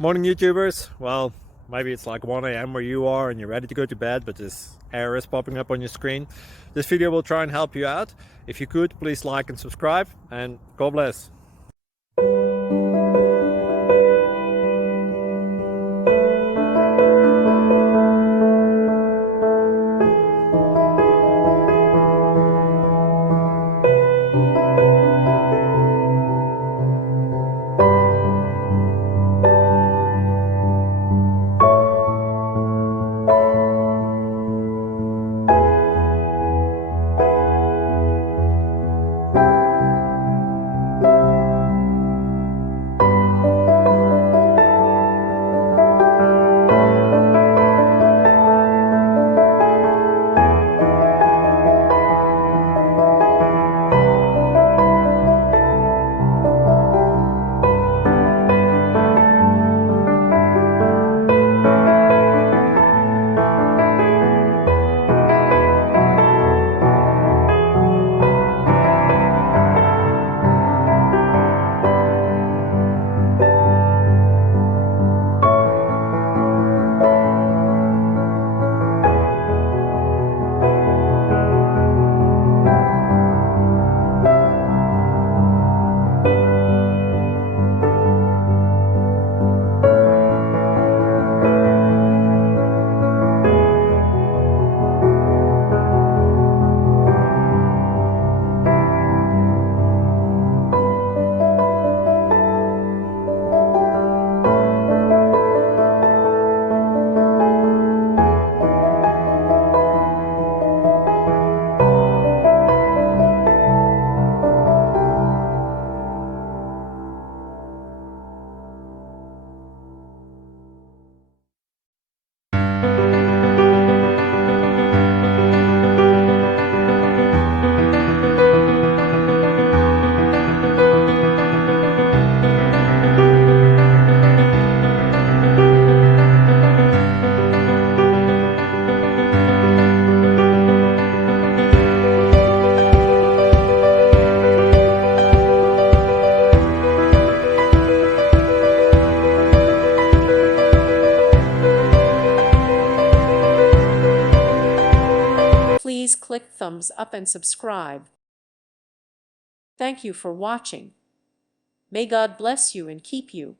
Morning, YouTubers. Well, maybe it's like 1 a.m. where you are and you're ready to go to bed, but this error is popping up on your screen. This video will try and help you out. If you could, please like and subscribe, and God bless. Please click thumbs up and subscribe. Thank you for watching. May God bless you and keep you.